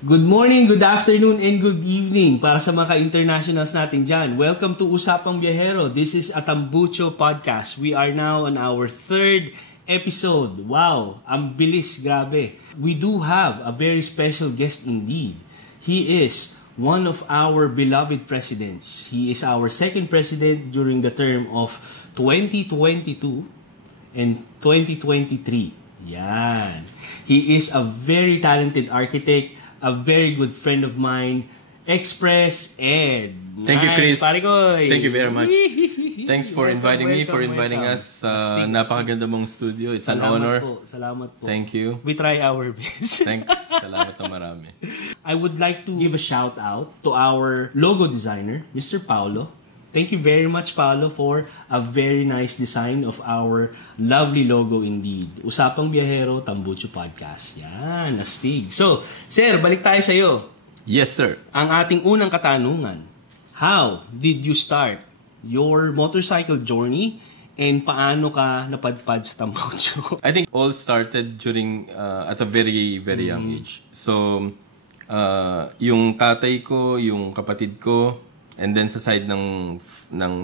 Good morning, good afternoon, and good evening para sa mga ka-internationals natin dyan. Welcome to Usapang Biyahero. This is a Tambucho podcast. We are now on our third episode. Wow, ang bilis, grabe. We do have a very special guest indeed. He is one of our beloved presidents. He is our second president during the term of 2022 and 2023. Yan. He is a very talented architect, a very good friend of mine, Express Ed. Thank you, Chris. Parikoy. Thank you very much. Thanks for inviting me, for inviting us. Napakaganda mong studio. It's an honor. Salamat po. Thank you. We try our best. Thanks. Salamat na marami. I would like to give a shout out to our logo designer, Mr. Paulo. Thank you very much, Paolo, for a very nice design of our lovely logo indeed. Usapang Biyahero, Tambucho Podcast. Yan, nastig. So, sir, balik tayo sa iyo. Yes, sir. Ang ating unang katanungan, how did you start your motorcycle journey and paano ka napadpad sa Tambucho? I think all started during, at a very, very young age. So, yung tatay ko, yung kapatid ko, and then sa side ng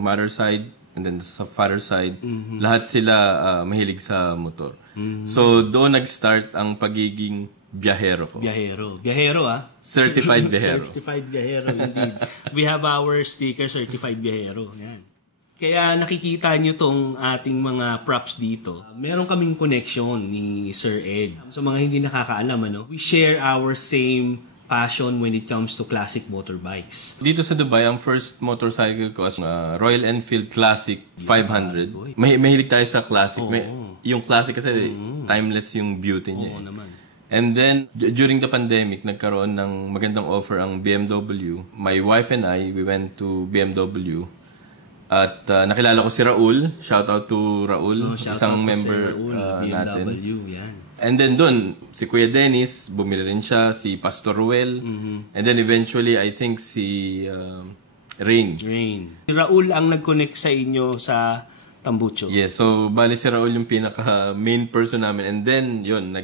mother side, and then sa father side, lahat sila mahilig sa motor. So, doon nag-start ang pagiging biyahero ko. Biyahero, ah. Certified biyahero. Certified biyahero, indeed. We have our sticker, Certified Biyahero. Yan. Kaya nakikita nyo tong ating mga props dito. Meron kaming connection ni Sir Ed. Sa mga hindi nakakaalam, we share our same passion when it comes to classic motorbikes. Dito sa Dubai, ang first motorcycle ko as Royal Enfield Classic 500. Mahilig tayo sa classic. Yung classic kasi timeless yung beauty niya. Naman. And then, during the pandemic, nagkaroon ng magandang offer ang BMW. My wife and I, we went to BMW. At nakilala ko si Raul. Shout out to Raul, isang member natin. BMW, yan. And then doon, si Kuya Dennis, bumili rin siya, si Pastor Ruel, and then eventually, I think si Rain. Raul ang nag-connect sa inyo sa Tambucho. Yes, so bali si Raul yung pinaka-main person namin. And then, yun,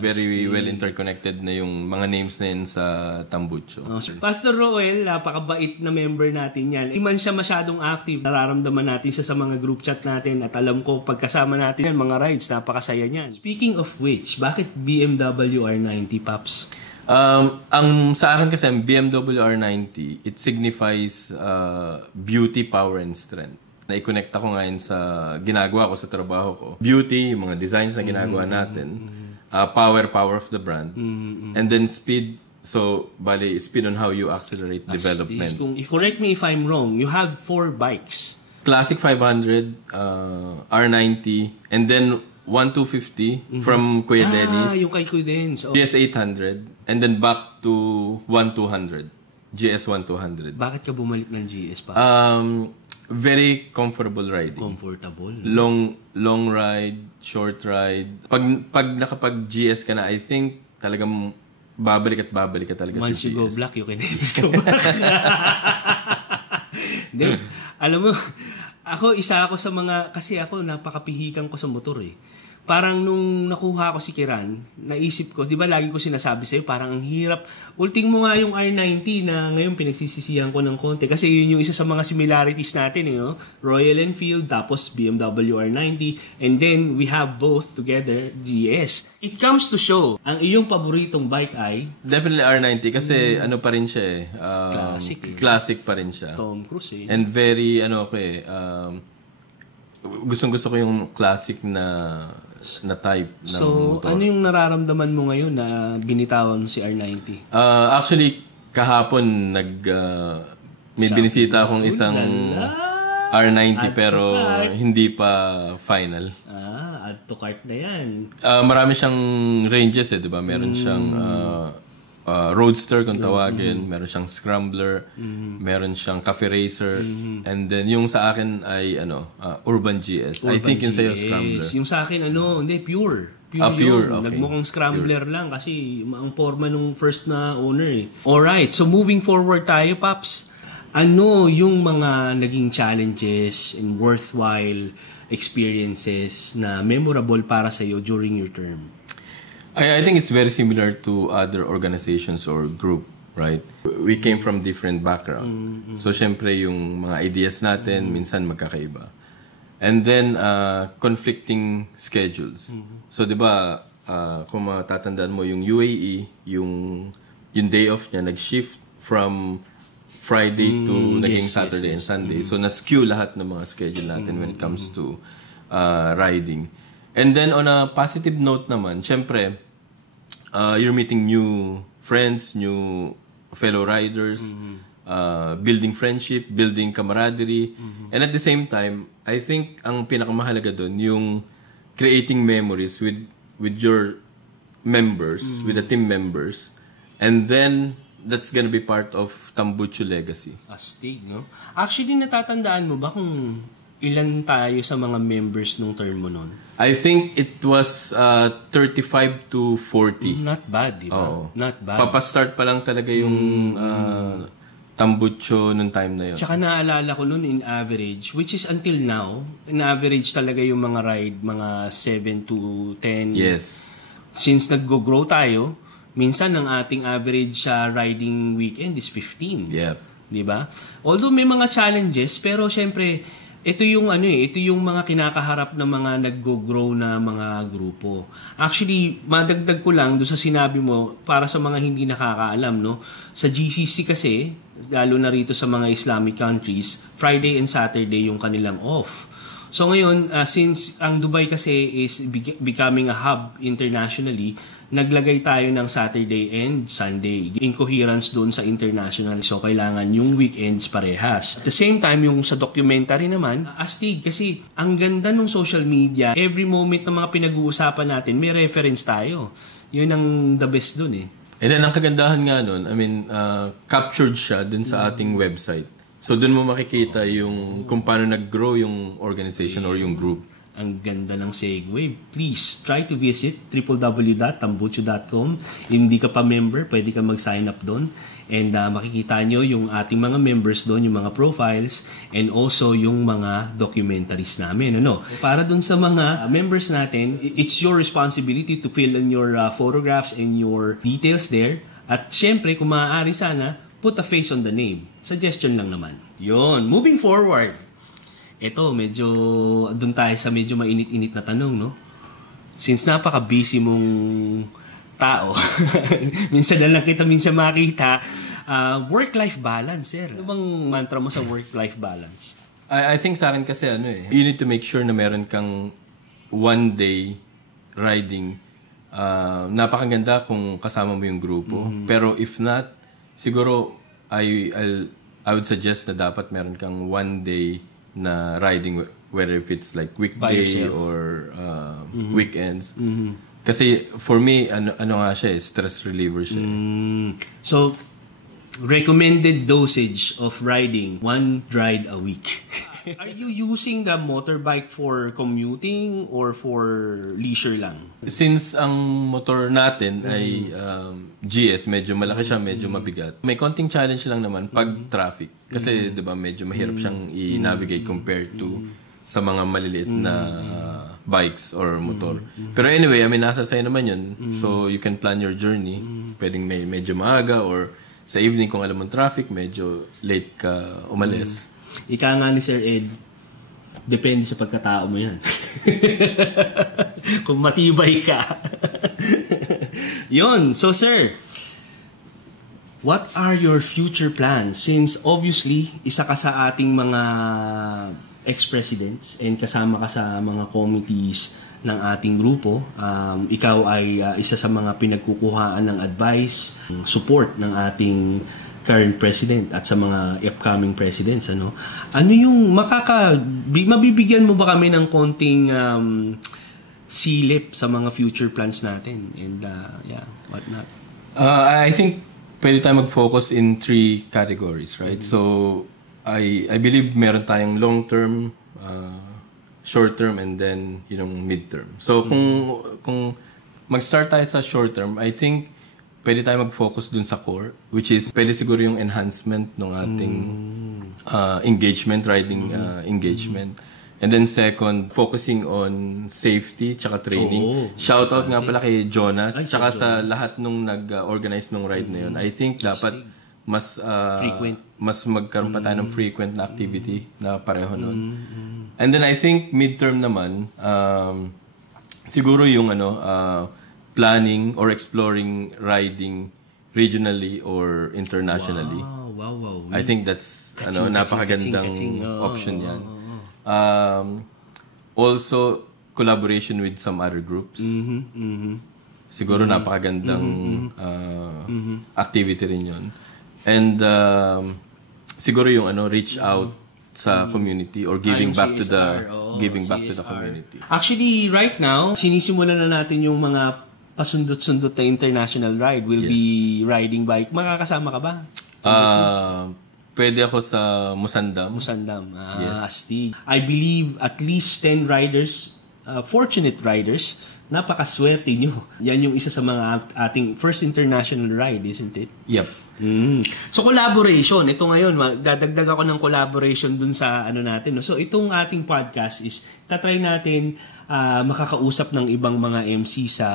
very well interconnected na yung mga names na yun sa Tambucho. Pastor Roel, napakabait na member natin yan. Hindi man siya masyadong active, nararamdaman natin siya sa mga group chat natin at alam ko pagkasama natin yan, mga rides, napakasaya niyan. Speaking of which, bakit BMW R90, Paps? Ang sa akin kasi ang BMW R90, it signifies beauty, power, and strength. Na-connect ako ngayon sa ginagawa ko sa trabaho ko. Beauty, yung mga designs na ginagawa natin. Power of the brand. And then speed. So, bali, speed on how you accelerate development. Correct me if I'm wrong, you have 4 bikes. Classic 500, R90, and then 1250 from Kuya Dennis. Yung kay Kuya Dennis. GS 800, and then back to 1200. GS 1200. Bakit ka bumalik ng GS pa? Very comfortable riding. Comfortable. Long ride, short ride. Pag nakapag-GS ka na, I think talagang babalik ka talaga sa GS. Once you go black, you can go back. Hindi. Alam mo, isa ako sa mga, kasi ako napakapihikan ko sa motor eh. Parang nung nakuha ko si Kiran, naisip ko, di ba lagi ko sinasabi sa'yo, parang ang hirap. Ulting mo nga yung R90 na ngayon pinagsisisihan ko ng konti. Kasi yun yung isa sa mga similarities natin, Royal Enfield, tapos BMW R90, and then we have both together, GS. It comes to show, ang iyong paboritong bike ay? Definitely R90 kasi ano pa rin siya eh. Classic pa rin siya. Tom Cruise eh. And very, gustong-gusto ko yung classic na type ng motor. So, ano yung nararamdaman mo ngayon na binitawan mo si R90? Actually, kahapon may binisita akong isang R90 pero hindi pa final. Add to cart na yan. Marami siyang ranges eh, di ba? Meron siyang roadster kung tawagin, meron siyang scrambler, meron siyang cafe racer, and then yung sa akin ay urban GS. I think yung sa'yo scrambler. Yung sa akin hindi, pure. Pure. Okay. Nagmukhang scrambler lang kasi ang forma nung first na owner eh. Alright, so moving forward tayo, Paps. Ano yung mga naging challenges and worthwhile experiences na memorable para sa'yo during your term? I think it's very similar to other organizations or group, right? We came from different background. So, syempre, yung mga ideas natin, minsan magkakaiba. And then, conflicting schedules. So, di ba, kung matatandaan mo, yung UAE, yung day off niya, nag-shift from Friday to naging Saturday and Sunday. So, na-skew lahat ng mga schedule natin when it comes to riding. And then, on a positive note naman, syempre, you're meeting new friends, new fellow riders, building friendship, building camaraderie. And at the same time, I think ang pinakamahalaga doon, yung creating memories with your members, with the team members. And then, that's gonna be part of Tambucho legacy. Astig, no? Actually, natatandaan mo ba kung ilan tayo sa mga members nung term mo nun? I think it was 35 to 40. Not bad, di ba? Oo. Not bad. Papastart pa lang talaga yung Tambucho nung time na yun. Tsaka naalala ko nun in average, which is until now, in average talaga yung mga ride, mga 7 to 10. Yes. Since nag-grow tayo, minsan ang ating average sa riding weekend is 15. Yep. Di ba? Although may mga challenges, pero syempre, ito yung ito yung mga kinakaharap ng mga nag-grow na mga grupo. Actually, madagdag ko lang doon sa sinabi mo para sa mga hindi nakakaalam, no. Sa GCC kasi, lalo na rito sa mga Islamic countries, Friday and Saturday yung kanilang off. So ngayon, since ang Dubai kasi is becoming a hub internationally, naglagay tayo ng Saturday and Sunday in coherence doon sa international. So, kailangan yung weekends parehas. At the same time, yung sa documentary naman, astig kasi ang ganda ng social media. Every moment ng mga pinag-uusapan natin, may reference tayo. Yun ang the best doon eh. And then, ang kagandahan nga nun, I mean, captured siya dun sa ating website. So, dun mo makikita yung kung paano nag-grow yung organization or yung group. Ang ganda ng segue. Please, try to visit www.tambucho.com. Hindi ka pa member, pwede ka mag-sign up doon. And makikita nyo yung ating mga members doon, yung mga profiles, and also yung mga documentaries namin. Para doon sa mga members natin, it's your responsibility to fill in your photographs and your details there. At syempre, kung maaari sana, put a face on the name. Suggestion lang naman. Yun. Moving forward. Ito, medyo doon tayo sa medyo mainit-init na tanong, no? Since napaka-busy mong tao, minsan na lang kita, minsan makita, work-life balance, sir. Ano bang mantra mo sa work-life balance? I think sa akin kasi you need to make sure na meron kang one day riding. Napakaganda kung kasama mo yung grupo. Pero if not, siguro I would suggest na dapat meron kang one day na riding, whether if it's like weekday or weekends. Kasi for me, ano nga siya, stress reliever siya. So, recommended dosage of riding, 1 ride a week. Are you using the motorbike for commuting or for leisure lang? Since ang motor natin ay GS, medyo malaki siya, medyo mabigat. May konting challenge lang naman pag traffic. Kasi 'di ba medyo mahirap siyang i-navigate compared to sa mga maliliit na bikes or motor. Pero anyway, I mean nasa sa'yo naman 'yun. So you can plan your journey. Pwedeng medyo maaga or sa evening kung alam mong traffic, medyo late ka umalis. Ika nga ni Sir Ed, depende sa pagkatao mo yan. Kung matibay ka. Yun. So, sir, what are your future plans? Since obviously, isa ka sa ating mga ex-presidents and kasama ka sa mga committees ng ating grupo. Ikaw ay isa sa mga pinagkukuhaan ng advice, support ng ating current president at sa mga upcoming presidents. Ano yung mabibigyan mo ba kami ng konting silip sa mga future plans natin and what not? I think pwede tayo mag-focus in 3 categories, right? So I believe meron tayong long-term, short-term, and then mid-term. So kung mag-start tayo sa short-term, I think pwede tayo mag-focus dun sa core, which is pwede siguro yung enhancement ng ating engagement, riding engagement. And then second, focusing on safety tsaka training. Shoutout nga pala kay Jonas tsaka sa lahat nung nag-organize nung ride na yun. I think dapat mas magkaroon pa tayo ng frequent na activity na pareho nun. And then I think midterm naman, siguro yung planning or exploring riding regionally or internationally. Wow. I think that's napakagandang option yan. Also, collaboration with some other groups. Siguro napakagandang activity rin yun. And siguro yung reach out sa community or giving back to the community. Actually, right now, sinisimulan na natin yung mga pasundot-sundot na international ride. We'll be riding bike. Makakasama ka ba? Pwede ako sa Musandam. Astig. I believe at least 10 riders, fortunate riders, napakaswerte nyo. Yan yung isa sa mga ating first international ride, isn't it? Yep. So collaboration, ito ngayon, dadagdag ako ng collaboration dun sa natin. No? So itong ating podcast is tatry natin makakausap ng ibang mga MC sa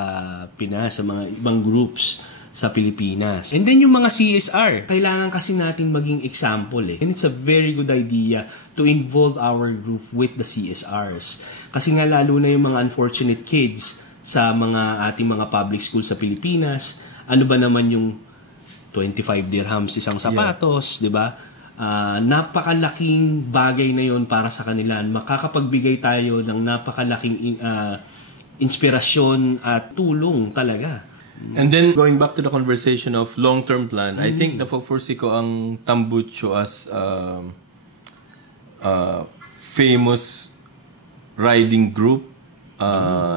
Pinas, sa mga ibang groups sa Pilipinas. And then yung mga CSR, kailangan kasi natin maging example And it's a very good idea to involve our group with the CSRs. Kasi nga lalo na yung mga unfortunate kids sa mga ating mga public schools sa Pilipinas, ano ba naman yung 25 dirhams isang sapatos, di ba? Napakalaking bagay na yon para sa kanila. Makakapagbigay tayo ng napakalaking inspirasyon at tulong talaga. And then, going back to the conversation of long-term plan, I think napo-foresee ko ang Tambucho as famous riding group,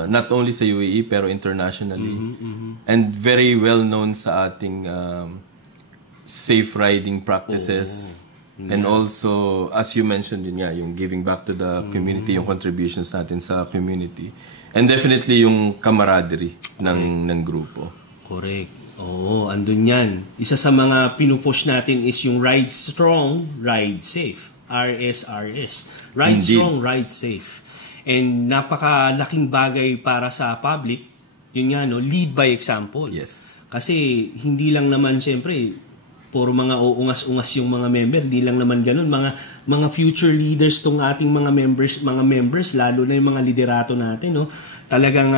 not only sa UAE, pero internationally. And very well-known sa ating safe riding practices. And also, as you mentioned yun nga, yung giving back to the community, yung contributions natin sa community. And definitely yung camaraderie ng grupo. Correct. Oo, andun yan. Isa sa mga pinupush natin is yung Ride Strong, Ride Safe. RSRS. Ride Indeed. Strong, Ride Safe. And napakalaking bagay para sa public, yun nga, lead by example. Yes. Kasi hindi lang naman, siyempre, puro mga uungas-ungas yung mga member, hindi lang naman ganun. Mga future leaders tong ating mga members, lalo na yung mga liderato natin, talagang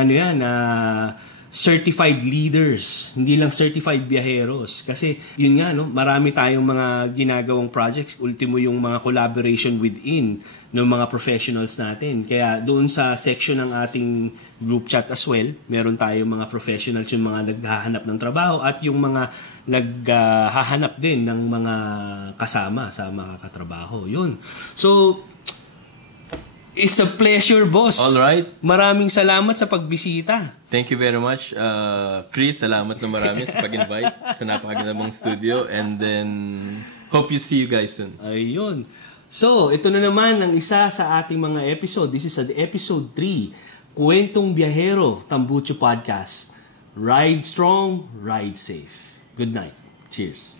certified leaders, hindi lang certified biyaheros. Kasi yun nga, marami tayong mga ginagawang projects, ultimo yung mga collaboration within ng mga professionals natin. Kaya doon sa section ng ating group chat as well, meron tayong mga professionals, yung mga naghahanap ng trabaho at yung mga naghahanap din ng mga kasama sa mga katrabaho. Yun. So, it's a pleasure, boss. All right. Maraming salamat sa pagbisita. Thank you very much, Chris. Salamat na marami sa pag-invite sa napakaganda mong studio. And then, hope you see you guys soon. Ayun. So, ito na naman ang isa sa ating mga episode. This is episode 3. Kwentong Biyahero, Tambucho Podcast. Ride strong, ride safe. Good night. Cheers.